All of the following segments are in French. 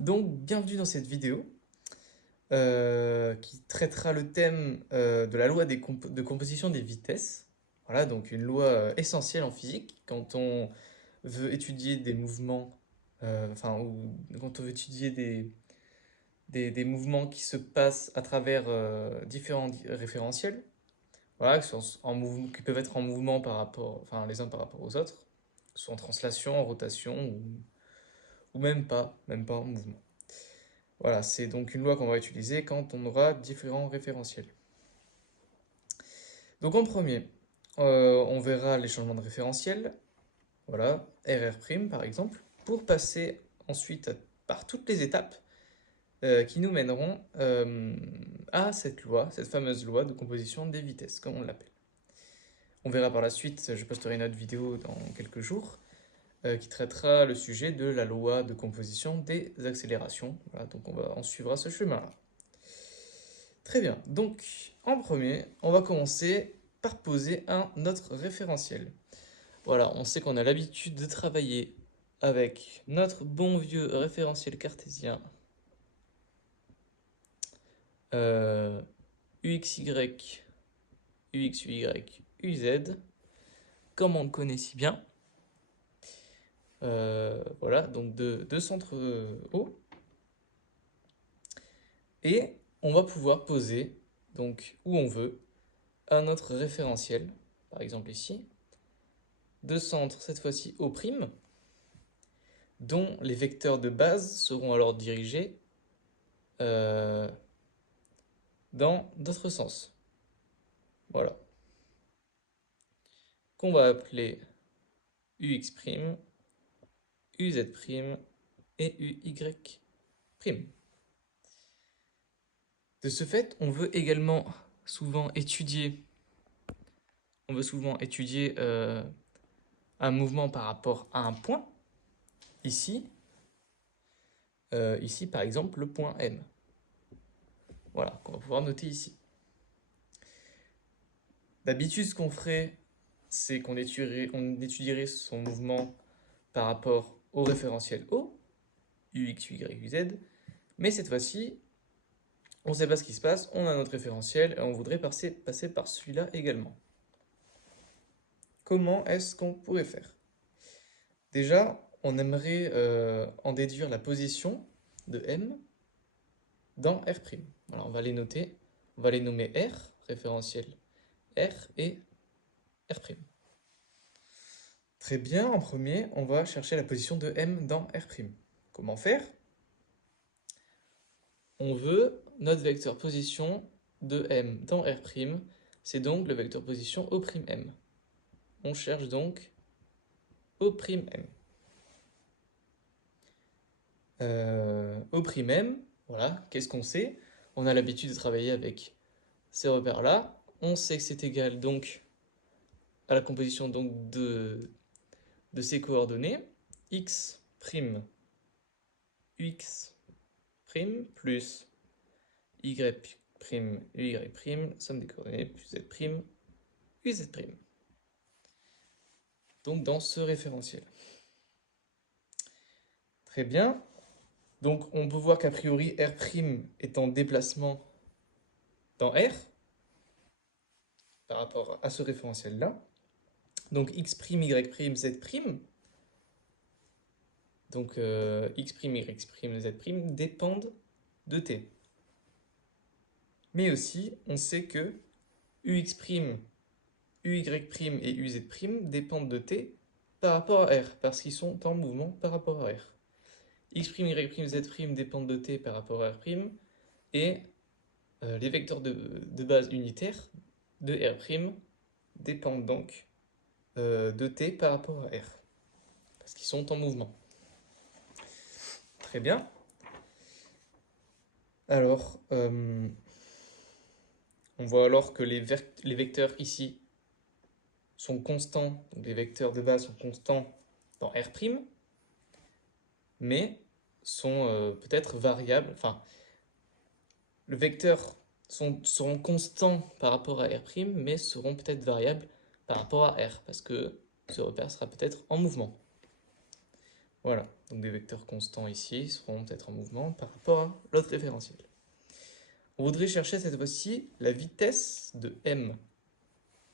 Donc, bienvenue dans cette vidéo qui traitera le thème de la loi de composition des vitesses. Voilà, donc une loi essentielle en physique quand on veut étudier des mouvements, ou quand on veut étudier des mouvements qui se passent à travers différents référentiels, voilà, qui peuvent être en mouvement par rapport, enfin, les uns par rapport aux autres, soit en translation, en rotation ou même pas en mouvement. Voilà, c'est donc une loi qu'on va utiliser quand on aura différents référentiels. Donc en premier, on verra les changements de référentiel, voilà, RR' par exemple, pour passer ensuite par toutes les étapes qui nous mèneront à cette loi, cette fameuse loi de composition des vitesses, comme on l'appelle. On verra par la suite, je posterai une autre vidéo dans quelques jours, qui traitera le sujet de la loi de composition des accélérations. Voilà, donc on suivra ce chemin-là. Très bien, donc en premier, on va commencer par poser un autre référentiel. Voilà, on sait qu'on a l'habitude de travailler avec notre bon vieux référentiel cartésien UXY, UXY, UZ, comme on le connaît si bien. Voilà, donc deux centres O. Et on va pouvoir poser, donc où on veut, un autre référentiel, par exemple ici, deux centres cette fois-ci O', dont les vecteurs de base seront alors dirigés euh, dans d'autres sens. Voilà. Qu'on va appeler UX', UZ' et UY'. De ce fait, on veut souvent étudier un mouvement par rapport à un point. Ici, ici par exemple le point M. Voilà, qu'on va pouvoir noter ici. D'habitude, ce qu'on ferait, c'est qu'on étudierait son mouvement par rapport au référentiel O, UX, Y, UZ, mais cette fois-ci, on ne sait pas ce qui se passe, on a notre référentiel et on voudrait passer par celui-là également. Comment est-ce qu'on pourrait faire? Déjà, on aimerait en déduire la position de M dans R'. Voilà, on va les noter, on va les nommer R, référentiel R et R'. Très bien, en premier, on va chercher la position de M dans R'. Comment faire? On veut notre vecteur position de M dans R', c'est donc le vecteur position O'M. On cherche donc O'M. O'M, voilà, qu'est-ce qu'on sait? On a l'habitude de travailler avec ces repères-là. On sait que c'est égal donc à la composition donc de ces coordonnées, x', ux' plus y', uy', somme des coordonnées, plus z', uz'. Donc dans ce référentiel. Très bien. Donc on peut voir qu'a priori R' est en déplacement dans R par rapport à ce référentiel-là. Donc x', y', z', donc x', y', z' dépendent de t. Mais aussi, on sait que ux', uy' et uz' dépendent de t par rapport à r, parce qu'ils sont en mouvement par rapport à r. X', y', z' dépendent de t par rapport à r', et les vecteurs de base unitaires de r' dépendent donc de t par rapport à r, parce qu'ils sont en mouvement. Très bien. Alors, on voit alors que les vecteurs ici sont constants, donc les vecteurs de base sont constants dans R', mais sont peut-être variables. Enfin, le vecteur seront constants par rapport à R', mais seront peut-être variables par rapport à R, parce que ce repère sera peut-être en mouvement. Voilà, donc des vecteurs constants ici seront peut-être en mouvement par rapport à l'autre référentiel. On voudrait chercher cette fois-ci la vitesse de m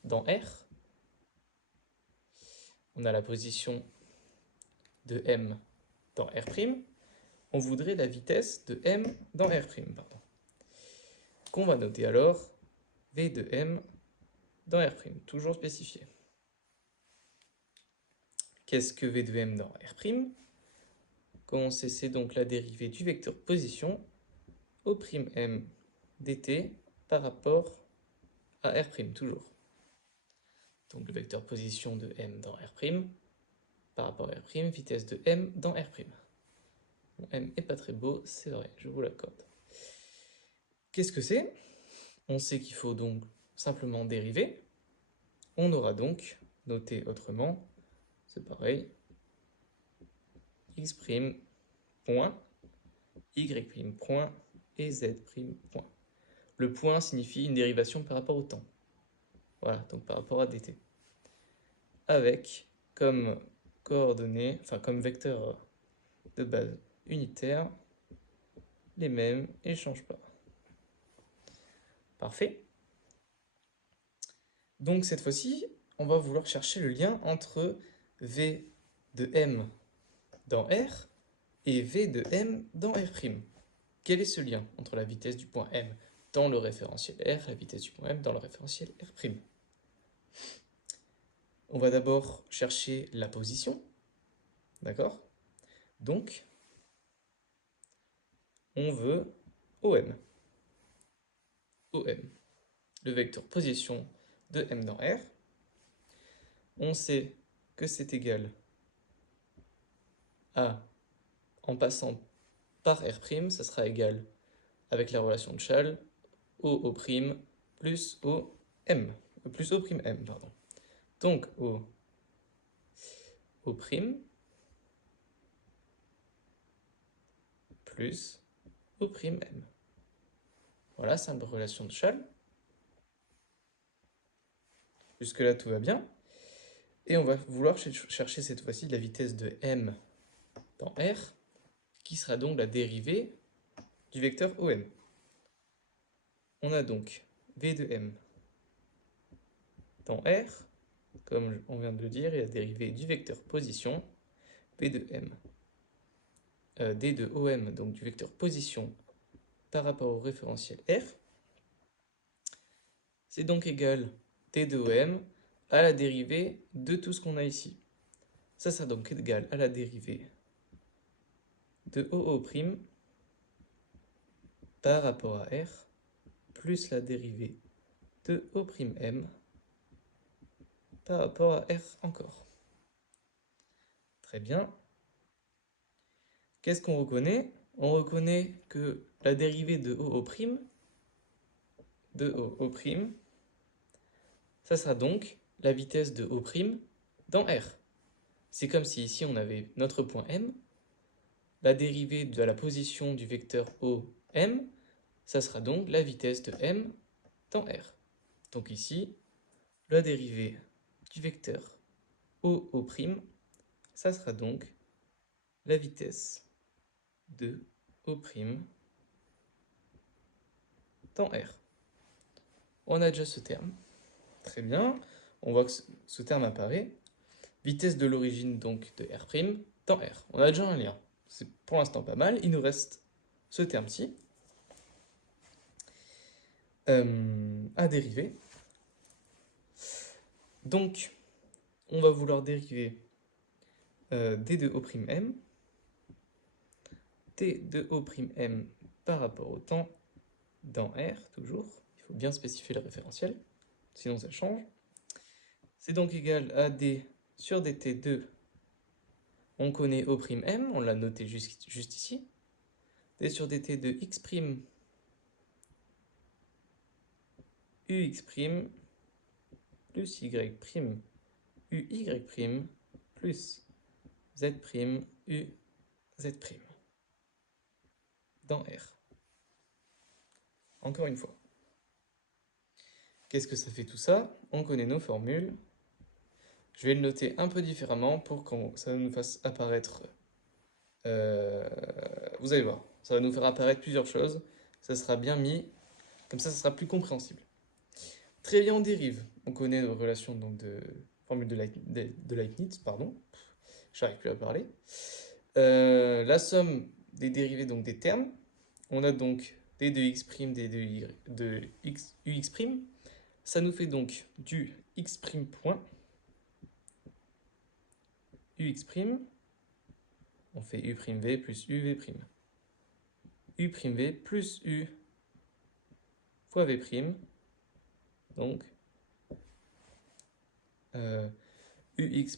dans R. On a la position de m dans R'. On voudrait la vitesse de m dans R', pardon. Qu'on va noter alors v de m dans R', toujours spécifié. Qu'est-ce que v de m dans R'? Comme on sait, c'est donc la dérivée du vecteur position au prime m dt par rapport à R', toujours. Donc le vecteur position de m dans R' par rapport à R', vitesse de m dans R'. Bon, m est pas très beau, c'est vrai, je vous l'accorde. Qu'est-ce que c'est? On sait qu'il faut donc simplement dériver. On aura donc noté autrement, c'est pareil, x' point, y' point et z' point. Le point signifie une dérivation par rapport au temps. Voilà, donc par rapport à dt. Avec comme coordonnées, enfin comme vecteur de base unitaire, les mêmes et ne changent pas. Parfait. Donc cette fois-ci, on va vouloir chercher le lien entre v de m dans R et v de m dans R'. Quel est ce lien entre la vitesse du point m dans le référentiel R et la vitesse du point m dans le référentiel R'? On va d'abord chercher la position, d'accord? Donc, on veut OM. OM, le vecteur position de m dans R. On sait que c'est égal à, en passant par R', ça sera égal avec la relation de Chasles, O' plus O m, plus O', m, pardon. Donc, O' plus O'M. Voilà, simple relation de Chasles. Jusque-là, tout va bien. Et on va vouloir chercher cette fois-ci la vitesse de m dans R, qui sera donc la dérivée du vecteur OM. On a donc v de m dans R, comme on vient de le dire, est la dérivée du vecteur position, v de m, d de OM, donc du vecteur position par rapport au référentiel R. C'est donc égal d de OM à la dérivée de tout ce qu'on a ici. Ça sera donc égal à la dérivée de OO' par rapport à R plus la dérivée de O'M par rapport à R encore. Très bien. Qu'est-ce qu'on reconnaît? On reconnaît que la dérivée de OO', ça sera donc la vitesse de O' dans R. C'est comme si ici on avait notre point M, la dérivée de la position du vecteur OM, ça sera donc la vitesse de M dans R. Donc ici, la dérivée du vecteur OO', ça sera donc la vitesse de O' dans R. On a déjà ce terme. Très bien. On voit que ce terme apparaît. Vitesse de l'origine donc de R' dans R. On a déjà un lien. C'est pour l'instant pas mal. Il nous reste ce terme-ci à dériver. Donc, on va vouloir dériver d de O'M. d de O'M par rapport au temps dans R, toujours. Il faut bien spécifier le référentiel, sinon ça change. C'est donc égal à d sur dt de, on connaît O'M, on l'a noté juste ici. d sur dt de x' ux' plus y' uy' plus z' u z' dans R. Encore une fois. Qu'est-ce que ça fait tout ça? On connaît nos formules. Je vais le noter un peu différemment pour que ça nous fasse apparaître Vous allez voir, ça va nous faire apparaître plusieurs choses. Ça sera bien mis, comme ça sera plus compréhensible. Très bien, on dérive. On connaît nos relations donc de formule de Leibniz, pardon. J'arrive plus à parler. La somme des dérivés donc des termes. On a donc d de x', d de x, ux'. Ça nous fait donc du x' point ux'. On fait u'v plus uv'. u'v plus u fois v'. Donc ux'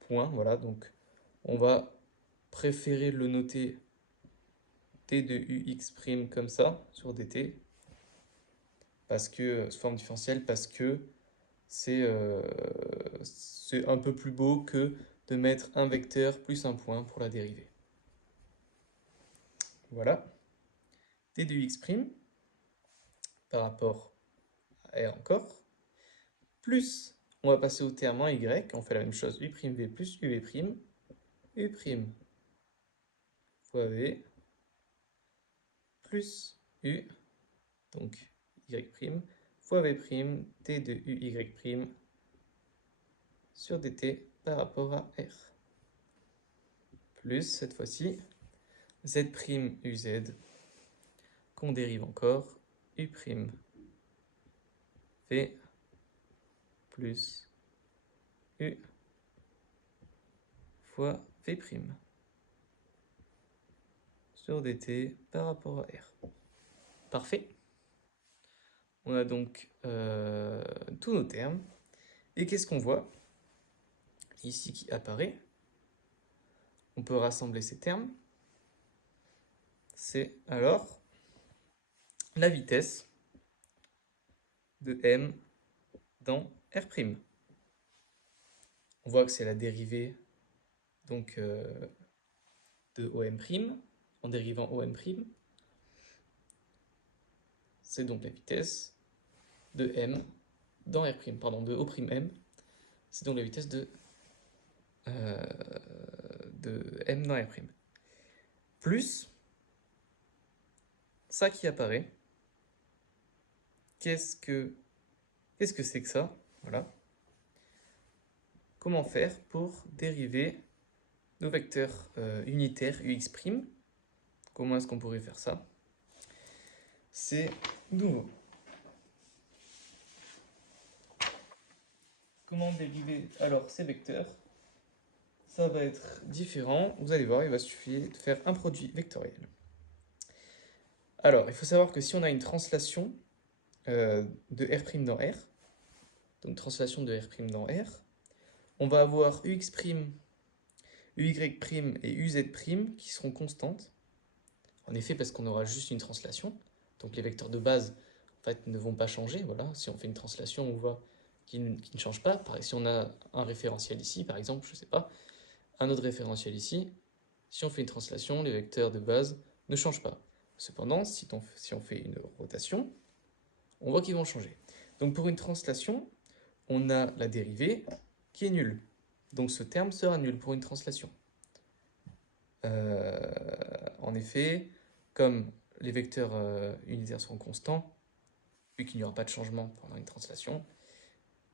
point, voilà, donc on va préférer le noter t de ux' comme ça sur dt, parce que, sous forme différentielle, parce que c'est un peu plus beau que de mettre un vecteur plus un point pour la dérivée. Voilà. t de ux' par rapport à r encore, plus, on va passer au terme en y, on fait la même chose, u'v plus uv', u' fois v, plus u, donc y', fois v', t de uy' sur dt par rapport à r. Plus, cette fois-ci, z' uz, qu'on dérive encore, u' v plus u fois v' sur dt par rapport à r. Parfait. On a donc tous nos termes. Et qu'est-ce qu'on voit ici qui apparaît? On peut rassembler ces termes. C'est alors la vitesse de m dans r'. On voit que c'est la dérivée donc, de OM', en dérivant OM'. C'est donc la vitesse de m dans R', pardon, de O'M. C'est donc la vitesse de m dans R'. Plus ça qui apparaît. Qu'est-ce que c'est que ça? Voilà. Comment faire pour dériver nos vecteurs unitaires ux'? Comment est-ce qu'on pourrait faire ça? C'est nouveau. Comment dériver alors ces vecteurs? Ça va être différent. Vous allez voir, il va suffire de faire un produit vectoriel. Alors, il faut savoir que si on a une translation de R' dans R, donc translation de R' dans R, on va avoir ux', uy' et uz' qui seront constantes. En effet, parce qu'on aura juste une translation. Donc les vecteurs de base en fait, ne vont pas changer. Voilà. Si on fait une translation, on voit qu'ils ne changent pas. Pareil, si on a un référentiel ici, par exemple, je ne sais pas, un autre référentiel ici, si on fait une translation, les vecteurs de base ne changent pas. Cependant, si on fait une rotation, on voit qu'ils vont changer. Donc pour une translation, on a la dérivée qui est nulle. Donc ce terme sera nul pour une translation. En effet, comme les vecteurs unitaires seront constants, vu qu'il n'y aura pas de changement pendant une translation,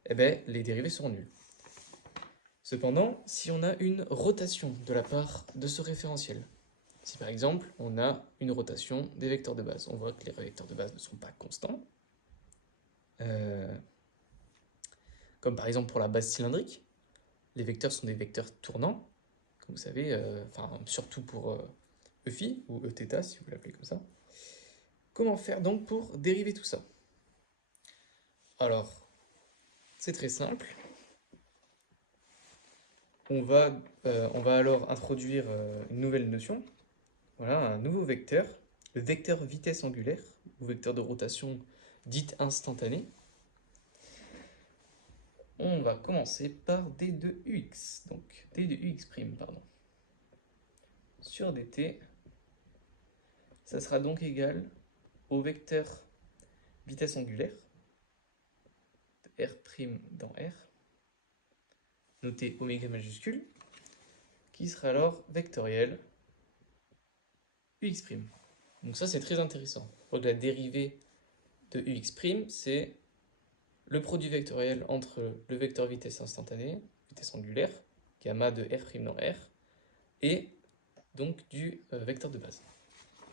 eh ben, les dérivés seront nuls. Cependant, si on a une rotation de la part de ce référentiel, si par exemple on a une rotation des vecteurs de base, on voit que les vecteurs de base ne sont pas constants, comme par exemple pour la base cylindrique, les vecteurs sont des vecteurs tournants, comme vous savez, surtout pour Eφ ou Eθ si vous l'appelez comme ça. Comment faire donc pour dériver tout ça? Alors, c'est très simple. On va alors introduire une nouvelle notion. Voilà, un nouveau vecteur, le vecteur vitesse angulaire, ou vecteur de rotation dite instantanée. On va commencer par d de ux, donc d de ux', pardon. Sur dt, ça sera donc égal au vecteur vitesse angulaire de r' dans R, noté oméga majuscule, qui sera alors vectoriel ux'. Donc ça, c'est très intéressant. Donc la dérivée de ux', c'est le produit vectoriel entre le vecteur vitesse instantanée, vitesse angulaire, gamma de r' dans R, et donc du vecteur de base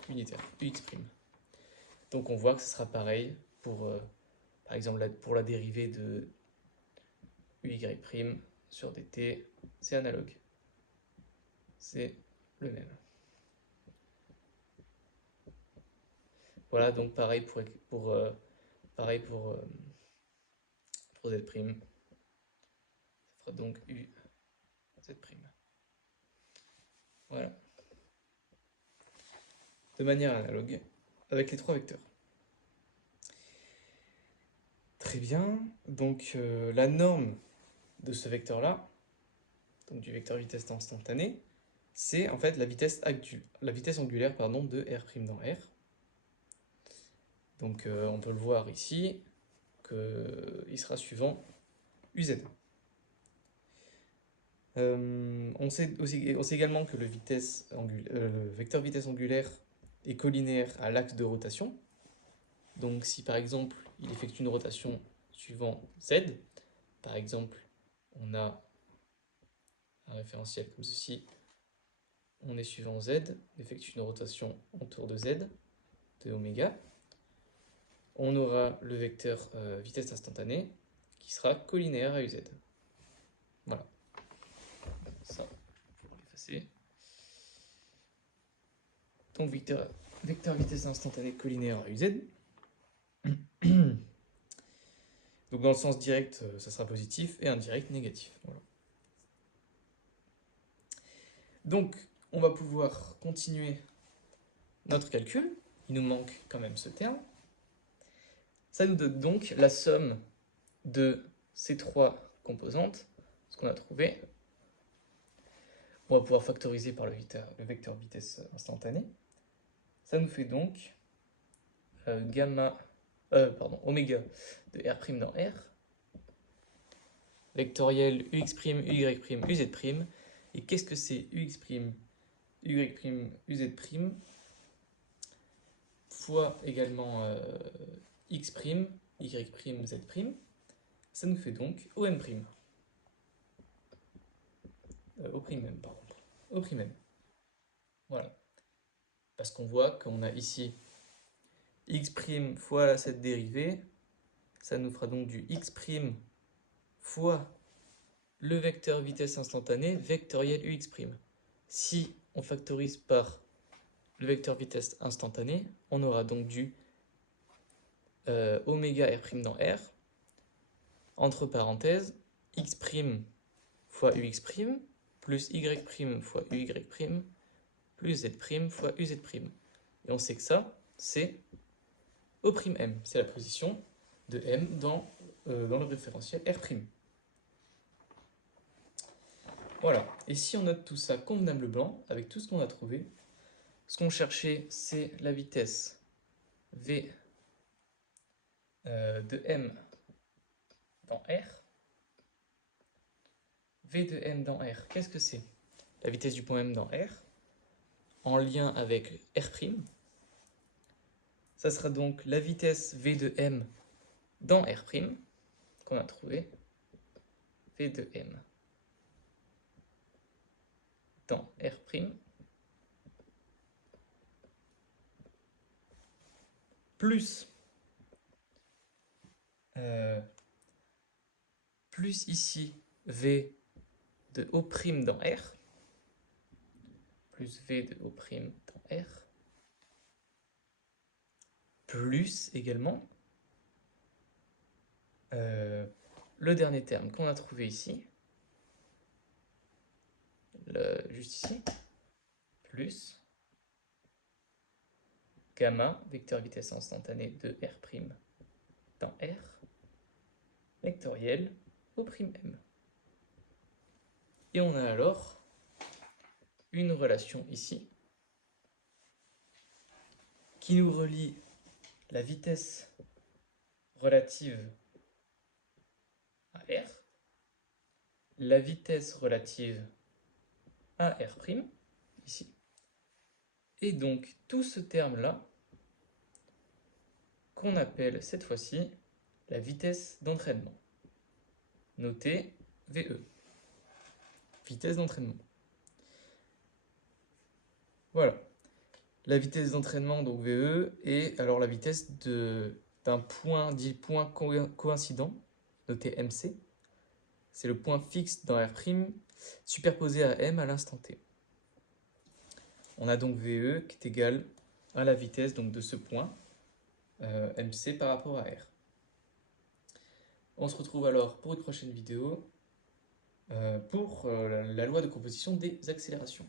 unitaire, ux'. Donc on voit que ce sera pareil pour, par exemple, pour la dérivée de uy' sur dt, c'est analogue. C'est le même. Voilà, donc pareil pareil pour z'. Ça fera donc u z'. Voilà. De manière analogue avec les trois vecteurs. Très bien. Donc la norme de ce vecteur-là, donc du vecteur vitesse instantanée, c'est en fait la vitesse angulaire pardon, de r' dans R. Donc on peut le voir ici, qu'il sera suivant uz. On sait également que le vecteur vitesse angulaire est collinéaire à l'axe de rotation. Donc si par exemple il effectue une rotation suivant z, par exemple on a un référentiel comme ceci, on est suivant z, on effectue une rotation autour de z, de oméga, on aura le vecteur vitesse instantanée qui sera collinéaire à uz. Voilà. Ça, pour l'effacer. Donc vecteur vitesse instantanée collinéaire à uz. Donc dans le sens direct, ça sera positif, et indirect, négatif. Voilà. Donc on va pouvoir continuer notre calcul. Il nous manque quand même ce terme. Ça nous donne donc la somme de ces trois composantes, ce qu'on a trouvé. On va pouvoir factoriser par le vecteur vitesse instantanée. Ça nous fait donc oméga de r' dans R, vectoriel ux', uy', uz'. Et qu'est-ce que c'est ux', uy', uz' fois également x', y', z'. Ça nous fait donc OM'. O'M, pardon. O'M. Voilà. Parce qu'on voit qu'on a ici x' fois cette dérivée. Ça nous fera donc du x' fois le vecteur vitesse instantanée vectoriel ux'. Si on factorise par le vecteur vitesse instantanée, on aura donc du oméga r' dans R, entre parenthèses, x' fois ux', plus y' fois uy', plus z' fois uz'. Et on sait que ça, c'est O'M, c'est la position de M dans le référentiel R'. Voilà, et si on note tout ça convenable blanc, avec tout ce qu'on a trouvé, ce qu'on cherchait, c'est la vitesse V de M dans R. V de M dans R, qu'est-ce que c'est? La vitesse du point M dans R, en lien avec R'. Ça sera donc la vitesse V de M dans R', qu'on a trouvé. V de M dans R', plus ici V de O' dans R, plus V de O' dans R, plus également le dernier terme qu'on a trouvé ici, juste ici, plus gamma, vecteur vitesse instantanée de R' dans R, vectoriel O'M. Et on a alors une relation ici qui nous relie la vitesse relative à R, la vitesse relative à R', ici. Et donc tout ce terme-là, qu'on appelle cette fois-ci la vitesse d'entraînement, notée VE, vitesse d'entraînement. Voilà, la vitesse d'entraînement, donc VE, et alors la vitesse d'un point dit point coïncident, noté MC. C'est le point fixe dans R' superposé à M à l'instant T. On a donc VE qui est égal à la vitesse donc, de ce point, MC par rapport à R. On se retrouve alors pour une prochaine vidéo pour la loi de composition des accélérations.